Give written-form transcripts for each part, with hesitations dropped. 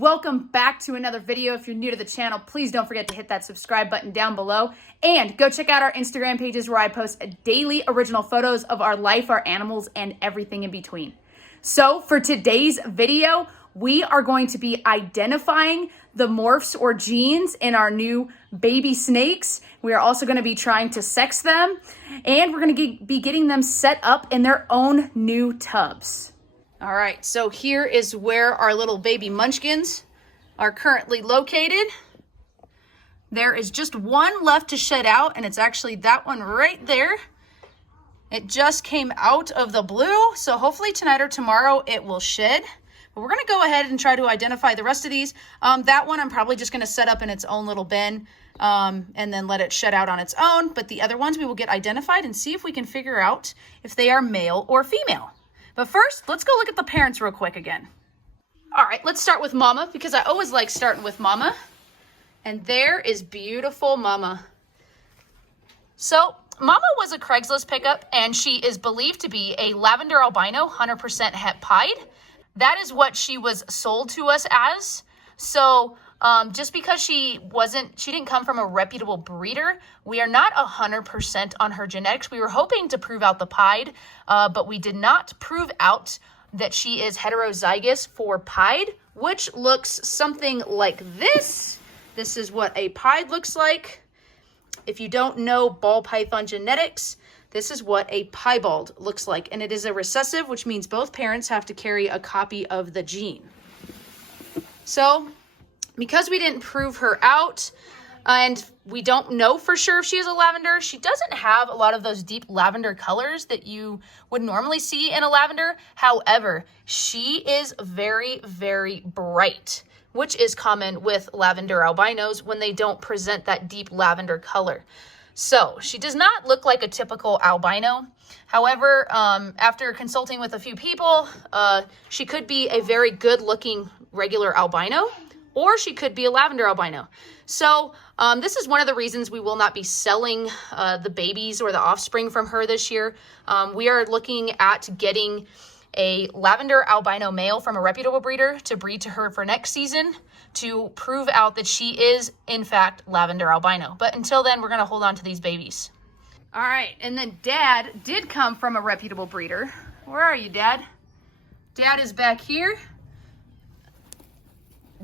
welcome back to another video. If you're new to the channel, please don't forget to hit that subscribe button down below and go check out our Instagram pages where I post daily original photos of our life, our animals, and everything in between. So for today's video, we are going to be identifying the morphs or genes in our new baby snakes. We are also going to be trying to sex them, and we're going to be getting them set up in their own new tubs. All right, so here is where our little baby munchkins are currently located. There is just one left to shed out, and it's actually that one right there. It just came out of the blue, so hopefully tonight or tomorrow it will shed. But we're gonna go ahead and try to identify the rest of these. That one I'm probably just gonna set up in its own little bin and then let it shed out on its own. But the other ones we will get identified and see if we can figure out if they are male or female. But first, let's go look at the parents real quick again. All right, let's start with Mama because I always like starting with Mama. And there is beautiful Mama. So Mama was a Craigslist pickup, and she is believed to be a lavender albino, 100% het pied. That is what she was sold to us as. So just because she didn't come from a reputable breeder, we are not 100% on her genetics. We were hoping to prove out the pied, but we did not prove out that she is heterozygous for pied, which looks something like this. This is what a pied looks like. If you don't know ball python genetics, this is what a piebald looks like. And it is a recessive, which means both parents have to carry a copy of the gene. So because we didn't prove her out and we don't know for sure if she is a lavender, she doesn't have a lot of those deep lavender colors that you would normally see in a lavender. However, she is very, very bright, which is common with lavender albinos when they don't present that deep lavender color. So she does not look like a typical albino. However, after consulting with a few people, she could be a very good looking regular albino, or she could be a lavender albino. So this is one of the reasons we will not be selling the babies or the offspring from her this year. We are looking at getting a lavender albino male from a reputable breeder to breed to her for next season to prove out that she is, in fact, lavender albino. But until then, we're going to hold on to these babies. All right, and then Dad did come from a reputable breeder. Where are you, Dad? Dad is back here.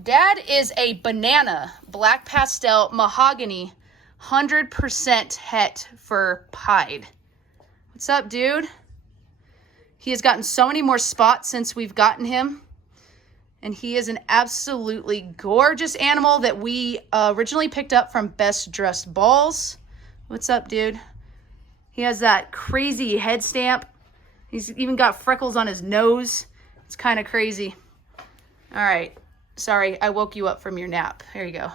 Dad is a banana, black pastel, mahogany, 100% het for pied. What's up, dude? He has gotten so many more spots since we've gotten him. And he is an absolutely gorgeous animal that we originally picked up from Best Dressed Balls. What's up, dude? He has that crazy head stamp. He's even got freckles on his nose. It's kind of crazy. All right. Sorry, I woke you up from your nap. Here you go.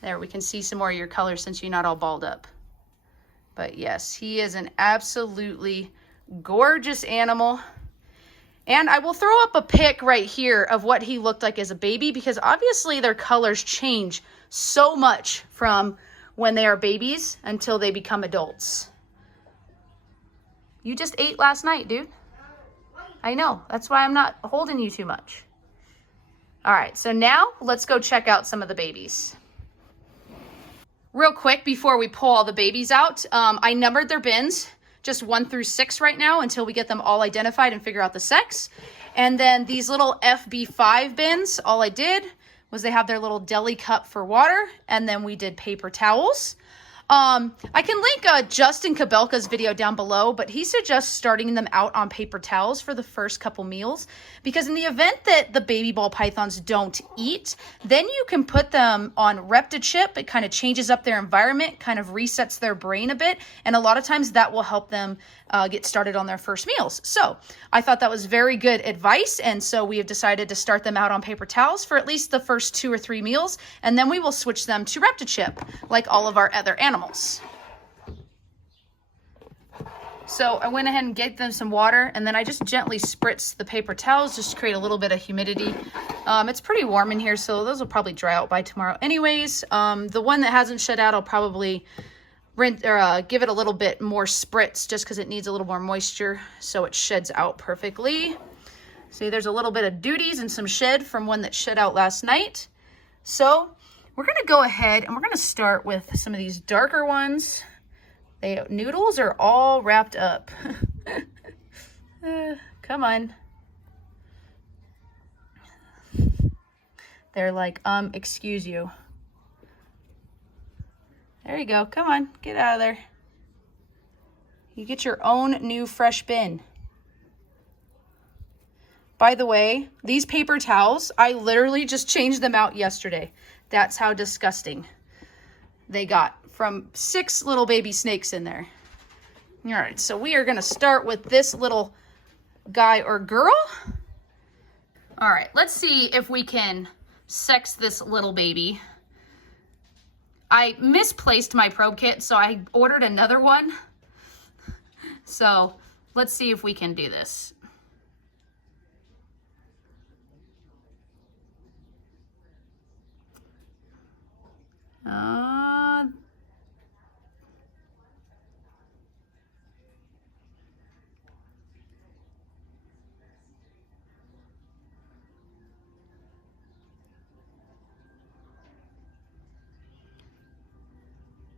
There, we can see some more of your color since you're not all balled up. But yes, he is an absolutely gorgeous animal. And I will throw up a pic right here of what he looked like as a baby, because obviously their colors change so much from when they are babies until they become adults. You just ate last night, dude. I know. That's why I'm not holding you too much. All right, so now let's go check out some of the babies. Real quick before we pull all the babies out, I numbered their bins. Just 1 through 6 right now until we get them all identified and figure out the sex. And then these little FB5 bins, all I did was they have their little deli cup for water, and then we did paper towels. I can link Justin Kabelka's video down below, but he suggests starting them out on paper towels for the first couple meals, because in the event that the baby ball pythons don't eat, then you can put them on ReptiChip. It kind of changes up their environment, kind of resets their brain a bit, and a lot of times that will help them get started on their first meals. So I thought that was very good advice, and so we have decided to start them out on paper towels for at least the first 2 or 3 meals, and then we will switch them to ReptiChip like all of our other animals. So I went ahead and gave them some water, and then I just gently spritzed the paper towels just to create a little bit of humidity. It's pretty warm in here, so those will probably dry out by tomorrow anyways. The one that hasn't shed out, I'll probably give it a little bit more spritz just because it needs a little more moisture so it sheds out perfectly. See, there's a little bit of duties and some shed from one that shed out last night. So we're gonna go ahead and we're gonna start with some of these darker ones. Noodles are all wrapped up. Come on. They're like, excuse you. There you go. Come on, get out of there. You get your own new fresh bin. By the way, these paper towels, I literally just changed them out yesterday. That's how disgusting they got from 6 little baby snakes in there. All right, so we are gonna start with this little guy or girl. All right, let's see if we can sex this little baby. I misplaced my probe kit, so I ordered another one. So let's see if we can do this.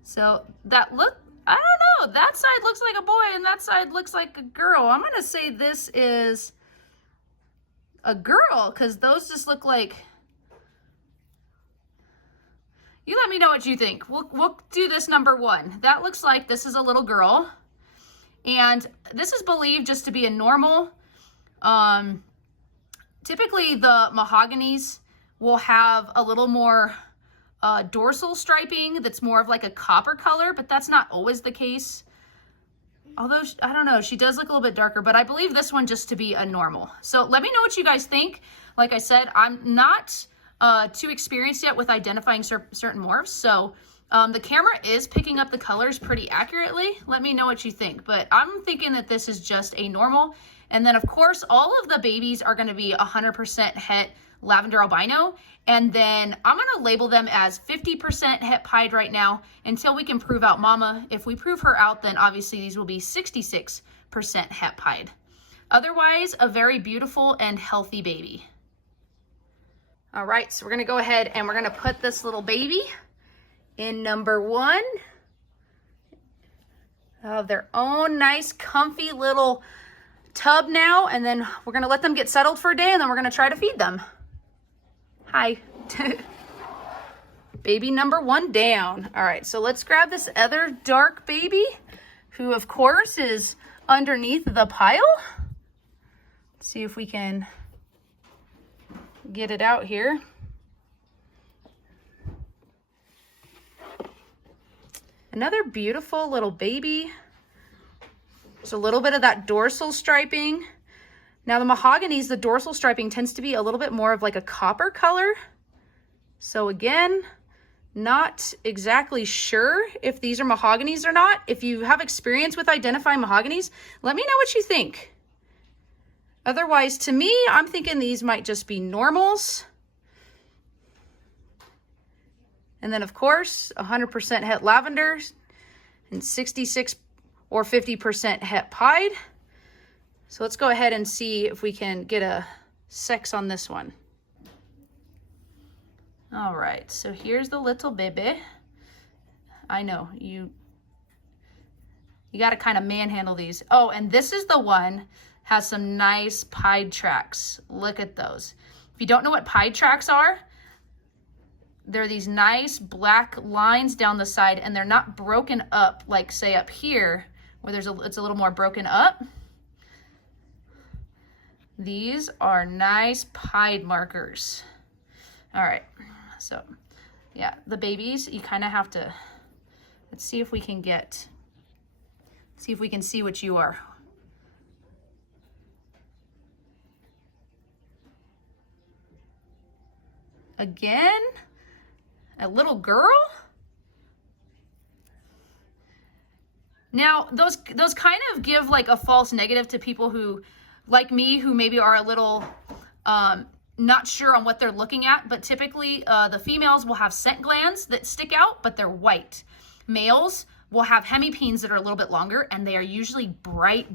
So that I don't know, that side looks like a boy and that side looks like a girl. I'm gonna say this is a girl because those just look like, you let me know what you think. We'll do this number 1. That looks like this is a little girl. And this is believed just to be a normal, typically the mahoganies will have a little more dorsal striping that's more of like a copper color, but that's not always the case. Although, I don't know, she does look a little bit darker, but I believe this one just to be a normal. So let me know what you guys think. Like I said, I'm not too experienced yet with identifying certain morphs. So the camera is picking up the colors pretty accurately. Let me know what you think, but I'm thinking that this is just a normal. And then of course, all of the babies are gonna be 100% het lavender albino. And then I'm gonna label them as 50% het pied right now until we can prove out mama. If we prove her out, then obviously these will be 66% het pied. Otherwise, a very beautiful and healthy baby. All right, so we're gonna go ahead and we're gonna put this little baby in number 1 of their own nice, comfy little tub now. And then we're gonna let them get settled for a day and then we're gonna try to feed them. Hi. Baby number 1 down. All right, so let's grab this other dark baby who of course is underneath the pile. Let's see if we can get it out here. Another beautiful little baby. There's a little bit of that dorsal striping. Now the mahoganies, the dorsal striping tends to be a little bit more of like a copper color. So again, not exactly sure if these are mahoganies or not. If you have experience with identifying mahoganies, let me know what you think. Otherwise, to me, I'm thinking these might just be normals. And then of course, 100% het lavender and 66 or 50% het pied. So let's go ahead and see if we can get a sex on this one. All right, so here's the little baby. I know, you got to kind of manhandle these. Oh, and this is the one, has some nice pied tracks. Look at those. If you don't know what pied tracks are, they're these nice black lines down the side and they're not broken up like say up here where it's a little more broken up. These are nice pied markers. All right, so yeah, the babies, you kind of have to, let's see if we can see what you are. Again, a little girl. Now, those kind of give like a false negative to people who, like me, who maybe are a little not sure on what they're looking at, but typically the females will have scent glands that stick out, but they're white. Males will have hemipenes that are a little bit longer, and they are usually bright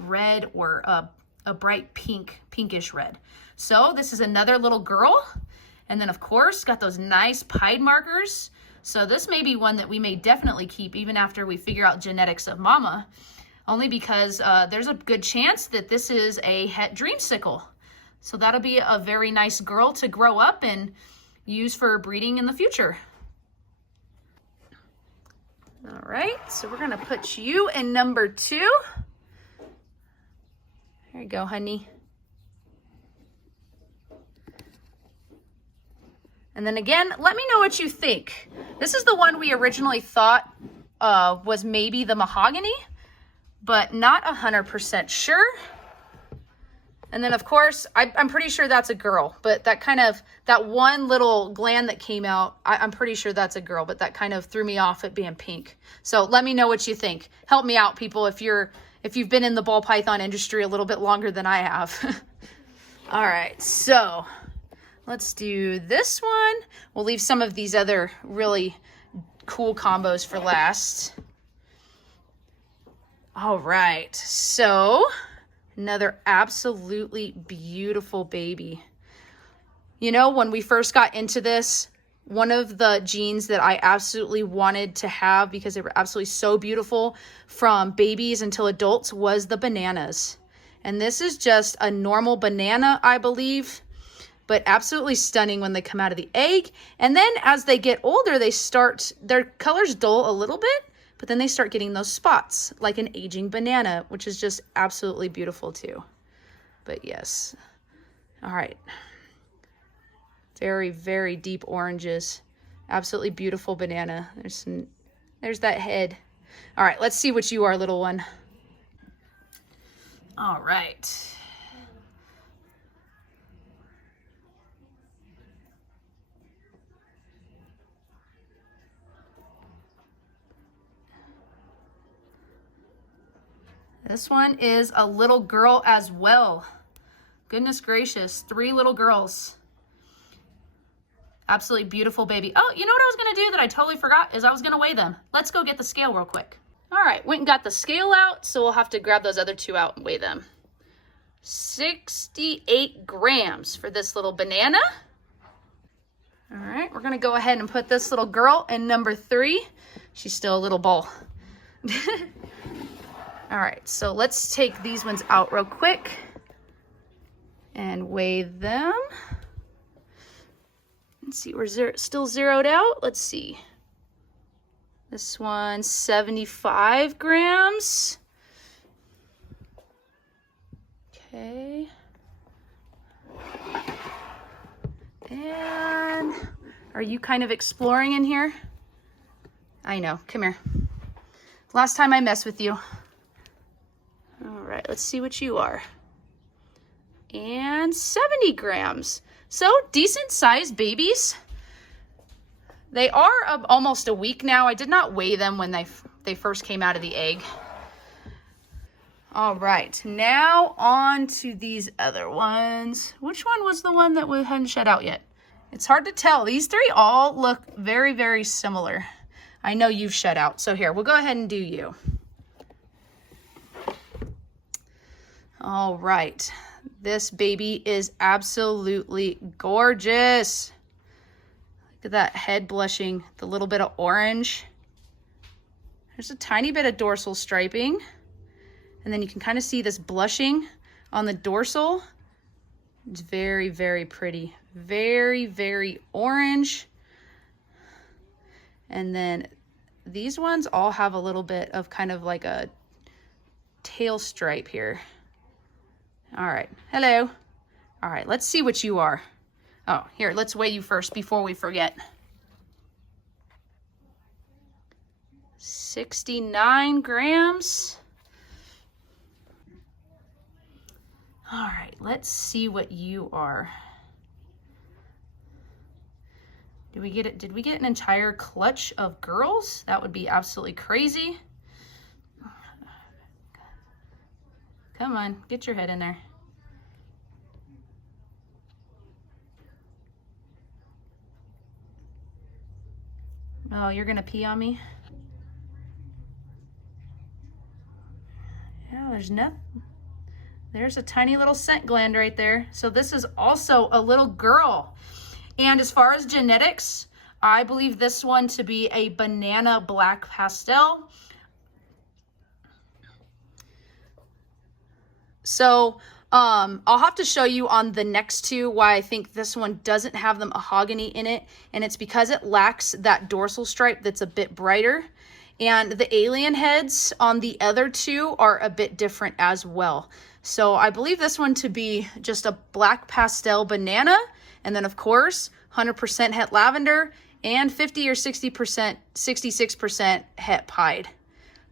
red or a bright pinkish red. So this is another little girl. And then of course, got those nice pied markers. So this may be one that we may definitely keep even after we figure out genetics of mama, only because there's a good chance that this is a het dreamsicle. So that'll be a very nice girl to grow up and use for breeding in the future. All right, so we're gonna put you in number 2. There you go, honey. And then again, let me know what you think. This is the one we originally thought was maybe the mahogany, but not 100% sure. And then of course, I'm pretty sure that's a girl, but that one little gland that came out, I'm pretty sure that's a girl, but that kind of threw me off it being pink. So let me know what you think. Help me out, people, if you've been in the ball python industry a little bit longer than I have. All right, so let's do this one. We'll leave some of these other really cool combos for last. All right, so another absolutely beautiful baby. You know, when we first got into this, one of the genes that I absolutely wanted to have because they were absolutely so beautiful from babies until adults was the bananas. And this is just a normal banana, I believe, but absolutely stunning when they come out of the egg. And then as they get older, their colors dull a little bit, but then they start getting those spots like an aging banana, which is just absolutely beautiful too. But yes. All right. Very, very deep oranges. Absolutely beautiful banana. There's that head. All right, let's see what you are, little one. All right. This one is a little girl as well. Goodness gracious, 3 little girls. Absolutely beautiful baby. Oh, you know what I was gonna do that I totally forgot is I was gonna weigh them. Let's go get the scale real quick. All right, went and got the scale out, so we'll have to grab those other 2 out and weigh them. 68 grams for this little banana. All right, we're gonna go ahead and put this little girl in number 3. She's still a little ball. All right, so let's take these ones out real quick and weigh them. Let's see, we're still zeroed out. Let's see. This one, 75 grams. Okay. And are you kind of exploring in here? I know, come here. Last time I messed with you. All right, let's see what you are. And 70 grams. So decent sized babies. They are almost a week now. I did not weigh them when they first came out of the egg. All right, now on to these other ones. Which one was the one that we hadn't shed out yet? It's hard to tell. These 3 all look very, very similar. I know you've shed out. So here, we'll go ahead and do you. All right. This baby is absolutely gorgeous. Look at that head blushing, the little bit of orange. There's a tiny bit of dorsal striping. And then you can kind of see this blushing on the dorsal. It's very, very pretty. Very, very orange. And then these ones all have a little bit of kind of like a tail stripe here. All right, hello. All right, let's see what you are. Oh, here, let's weigh you first before we forget. 69 grams. All right, let's see what you are. Did we get an entire clutch of girls? That would be absolutely crazy. Come on, get your head in there. Oh, you're gonna pee on me? There's a tiny little scent gland right there. So this is also a little girl. And as far as genetics, I believe this one to be a banana black pastel. So I'll have to show you on the next two why I think this one doesn't have the mahogany in it. And it's because it lacks that dorsal stripe that's a bit brighter. And the alien heads on the other two are a bit different as well. So I believe this one to be just a black pastel banana. And then of course, 100% het lavender and 50 or 60%, 66% het pied.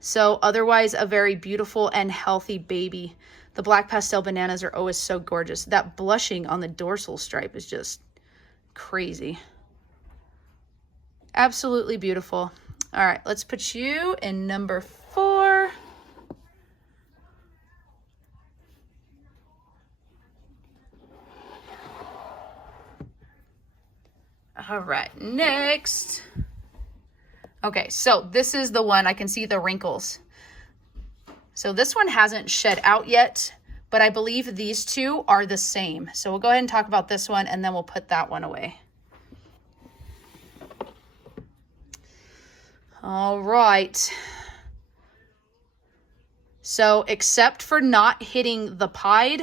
So otherwise a very beautiful and healthy baby. The black pastel bananas are always so gorgeous. That blushing on the dorsal stripe is just crazy. Absolutely beautiful. All right, let's put you in number 4. All right, next. Okay, so this is the one I can see the wrinkles. So this one hasn't shed out yet, but I believe these two are the same. So we'll go ahead and talk about this one and then we'll put that one away. All right. So except for not hitting the pied,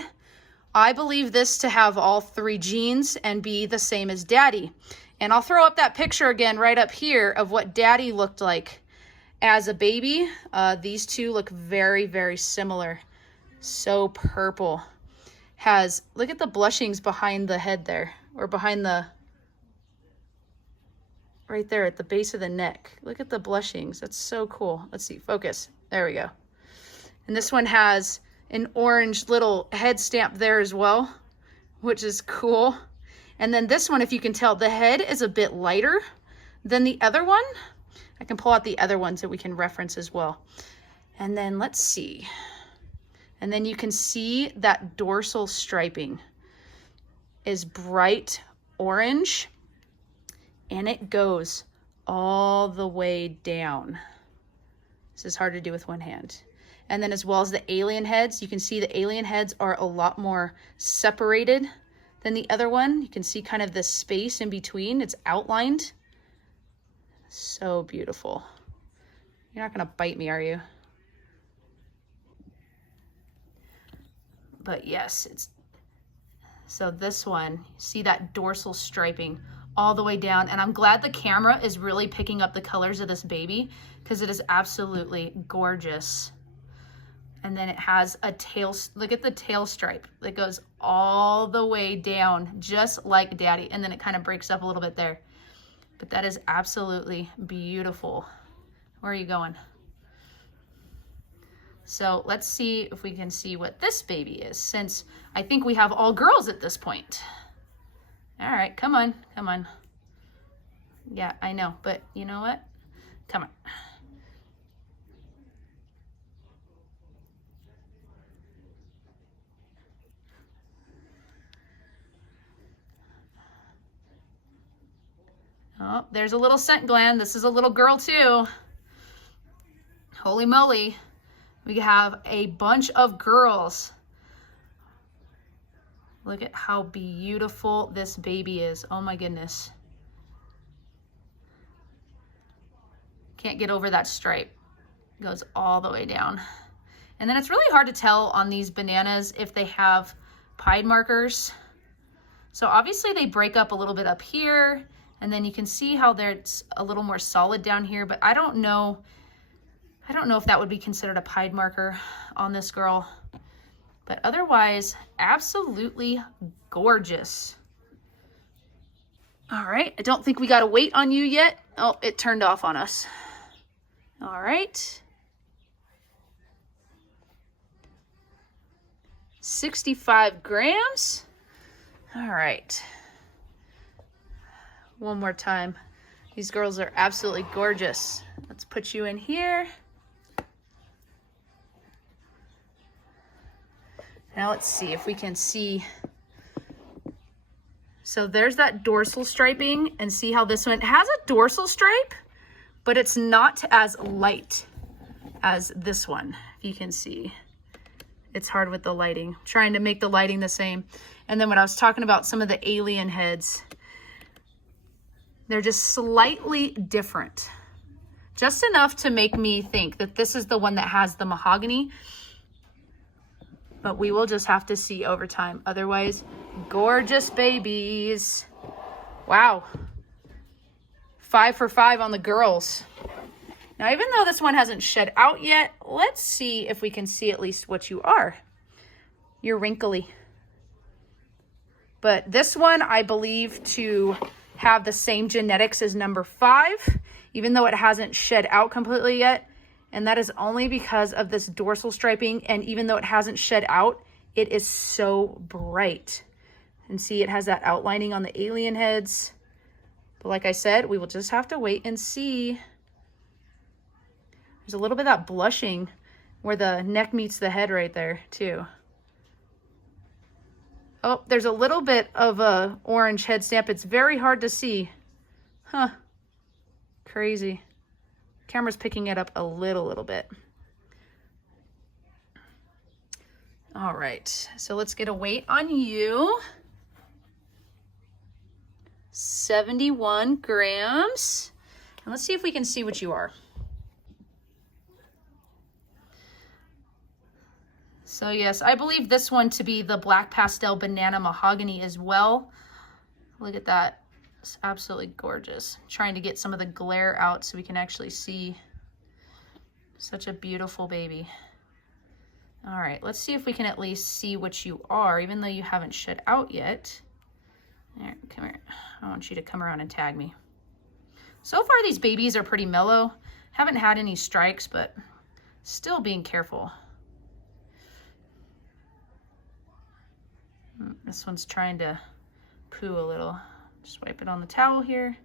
I believe this to have all 3 genes and be the same as Daddy. And I'll throw up that picture again right up here of what Daddy looked like as a baby. These two look very, very similar. So purple. Look at the blushings behind the head there, or behind the, right there at the base of the neck. Look at the blushings. That's so cool. Let's see, focus. There we go. And this one has an orange little head stamp there as well, which is cool. And then this one, if you can tell, the head is a bit lighter than the other one. I can pull out the other ones that we can reference as well. And then let's see. And then you can see that dorsal striping is bright orange and it goes all the way down. This is hard to do with one hand. And then as well as the alien heads, you can see the alien heads are a lot more separated than the other one. You can see kind of this space in between. It's outlined. So beautiful. You're not gonna bite me, are you? But yes, so this one, see that dorsal striping all the way down. And I'm glad the camera is really picking up the colors of this baby because it is absolutely gorgeous. And then it has a tail, look at the tail stripe that goes all the way down, just like Daddy. And then it kind of breaks up a little bit there. But that is absolutely beautiful. Where are you going? So let's see if we can see what this baby is, since I think we have all girls at this point. All right, come on, come on. Yeah, I know, but you know what? Come on. Oh, there's a little scent gland. This is a little girl too. Holy moly. We have a bunch of girls. Look at how beautiful this baby is. Oh my goodness. Can't get over that stripe. It goes all the way down. And then it's really hard to tell on these bananas if they have pied markers. So obviously they break up a little bit up here, and then you can see how there's a little more solid down here, but I don't know if that would be considered a pied marker on this girl. But otherwise, absolutely gorgeous. All right, I don't think we got to wait on you yet. Oh, it turned off on us. All right. 65 grams. All right. One more time. These girls are absolutely gorgeous. Let's put you in here. Now let's see if we can see. So there's that dorsal striping, and see how this one has a dorsal stripe, but it's not as light as this one, if you can see. It's hard with the lighting, trying to make the lighting the same. And then when I was talking about some of the alien heads, they're just slightly different. Just enough to make me think that this is the one that has the mahogany. But we will just have to see over time. Otherwise, gorgeous babies. Wow. 5 for 5 on the girls. Now, even though this one hasn't shed out yet, let's see if we can see at least what you are. You're wrinkly. But this one, I believe to have the same genetics as number 5, even though it hasn't shed out completely yet. And that is only because of this dorsal striping. And even though it hasn't shed out, it is so bright. And see, it has that outlining on the alien heads. But like I said, we will just have to wait and see. There's a little bit of that blushing where the neck meets the head right there too. Oh, there's a little bit of a orange head stamp. It's very hard to see. Huh. Crazy. Camera's picking it up a little bit. All right, so let's get a weight on you. 71 grams. And let's see if we can see what you are. So yes, I believe this one to be the Black Pastel Banana Mahogany as well. Look at that. It's absolutely gorgeous. I'm trying to get some of the glare out so we can actually see. Such a beautiful baby. All right, let's see if we can at least see what you are, even though you haven't shed out yet. There, come here. I want you to come around and tag me. So far, these babies are pretty mellow. Haven't had any strikes, but still being careful. This one's trying to poo a little. Just wipe it on the towel here.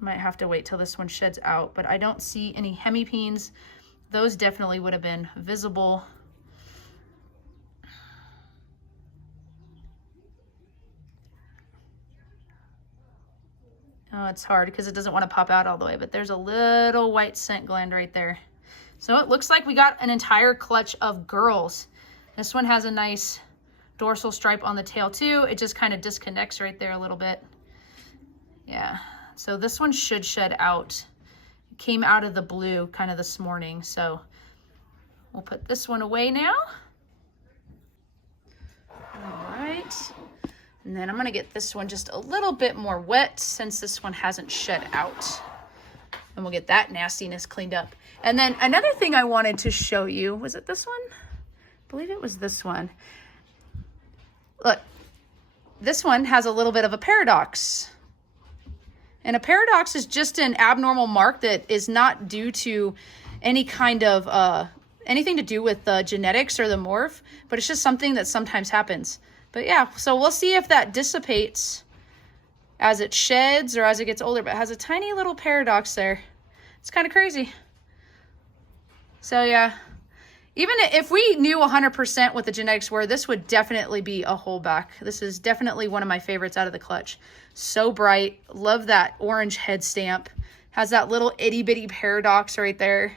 Might have to wait till this one sheds out, but I don't see any hemipenes. Those definitely would have been visible. Oh, it's hard because it doesn't want to pop out all the way, but there's a little white scent gland right there. So it looks like we got an entire clutch of girls. This one has a nice dorsal stripe on the tail too. It just kind of disconnects right there a little bit. Yeah, so this one should shed out. It came out of the blue kind of this morning. So we'll put this one away now. All right. And then I'm gonna get this one just a little bit more wet since this one hasn't shed out. And we'll get that nastiness cleaned up. And then another thing I wanted to show you, was it this one? I believe it was this one. Look, this one has a little bit of a paradox. And a paradox is just an abnormal mark that is not due to any kind of, anything to do with the genetics or the morph, but it's just something that sometimes happens. But yeah, so we'll see if that dissipates as it sheds or as it gets older, but it has a tiny little paradox there. It's kind of crazy. So yeah, even if we knew 100% what the genetics were, this would definitely be a holdback. This is definitely one of my favorites out of the clutch. So bright. Love that orange head stamp. Has that little itty bitty paradox right there.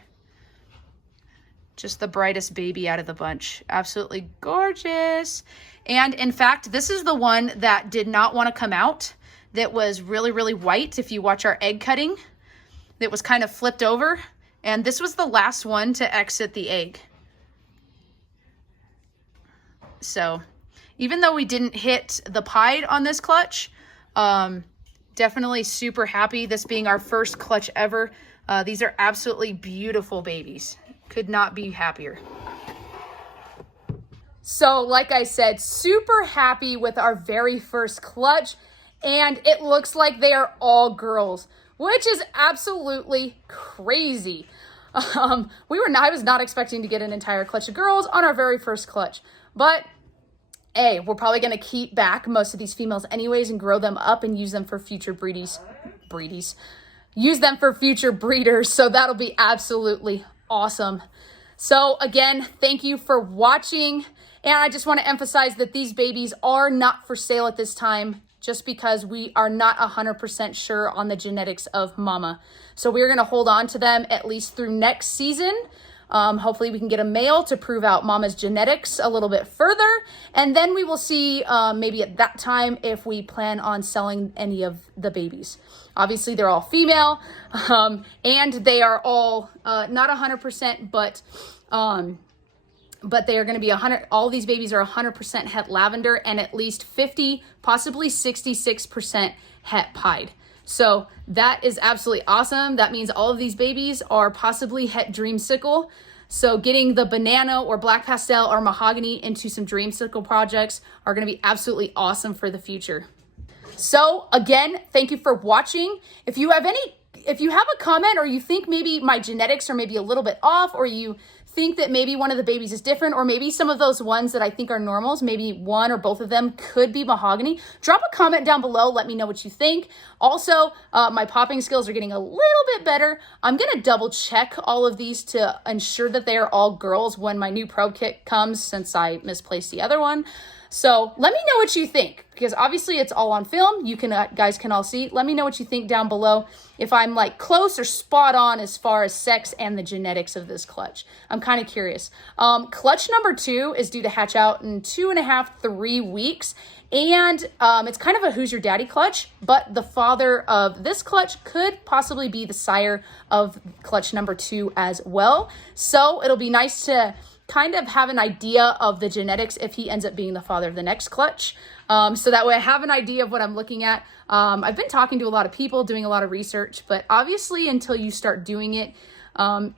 Just the brightest baby out of the bunch. Absolutely gorgeous. And in fact, this is the one that did not want to come out. That was really, really white. If you watch our egg cutting, that was kind of flipped over. And this was the last one to exit the egg. So even though we didn't hit the pied on this clutch, definitely super happy. This being our first clutch ever. These are absolutely beautiful babies. Could not be happier. So like I said, super happy with our very first clutch. And it looks like they are all girls, which is absolutely crazy. I was not expecting to get an entire clutch of girls on our very first clutch. But hey, we're probably going to keep back most of these females anyways and grow them up and use them for future breedies. Use them for future breeders. So that'll be absolutely awesome. So again, thank you for watching. And I just want to emphasize that these babies are not for sale at this time. just because we are not 100% sure on the genetics of Mama. So we're going to hold on to them at least through next season. Hopefully we can get a male to prove out Mama's genetics a little bit further. And then we will see maybe at that time if we plan on selling any of the babies. Obviously they're all female and they are all not 100%, but they are going to be 100. All these babies are 100% het lavender and at least 50, possibly 66% het pied. So that is absolutely awesome. That means all of these babies are possibly het dreamsicle. So getting the banana or black pastel or mahogany into some dreamsicle projects are going to be absolutely awesome for the future. So again, thank you for watching. If you have a comment or you think maybe my genetics are maybe a little bit off, or you think that maybe one of the babies is different, or maybe some of those ones that I think are normals, maybe one or both of them could be mahogany, drop a comment down below. Let me know what you think. Also, my popping skills are getting a little bit better. I'm going to double check all of these to ensure that they are all girls when my new probe kit comes, since I misplaced the other one. So let me know what you think, because obviously it's all on film. You can guys can all see. Let me know what you think down below, if I'm like close or spot on as far as sex and the genetics of this clutch. I'm kind of curious. Clutch number 2 is due to hatch out in 2.5, 3 weeks. And it's kind of a who's your daddy clutch, but the father of this clutch could possibly be the sire of clutch number 2 as well. So it'll be nice to kind of have an idea of the genetics if he ends up being the father of the next clutch. So that way I have an idea of what I'm looking at. I've been talking to a lot of people, doing a lot of research, but obviously until you start doing it,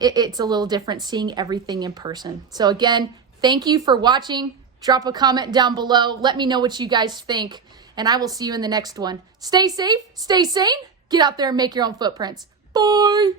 it's a little different seeing everything in person. So again, thank you for watching. Drop a comment down below. Let me know what you guys think, and I will see you in the next one. Stay safe, stay sane, get out there and make your own footprints. Bye.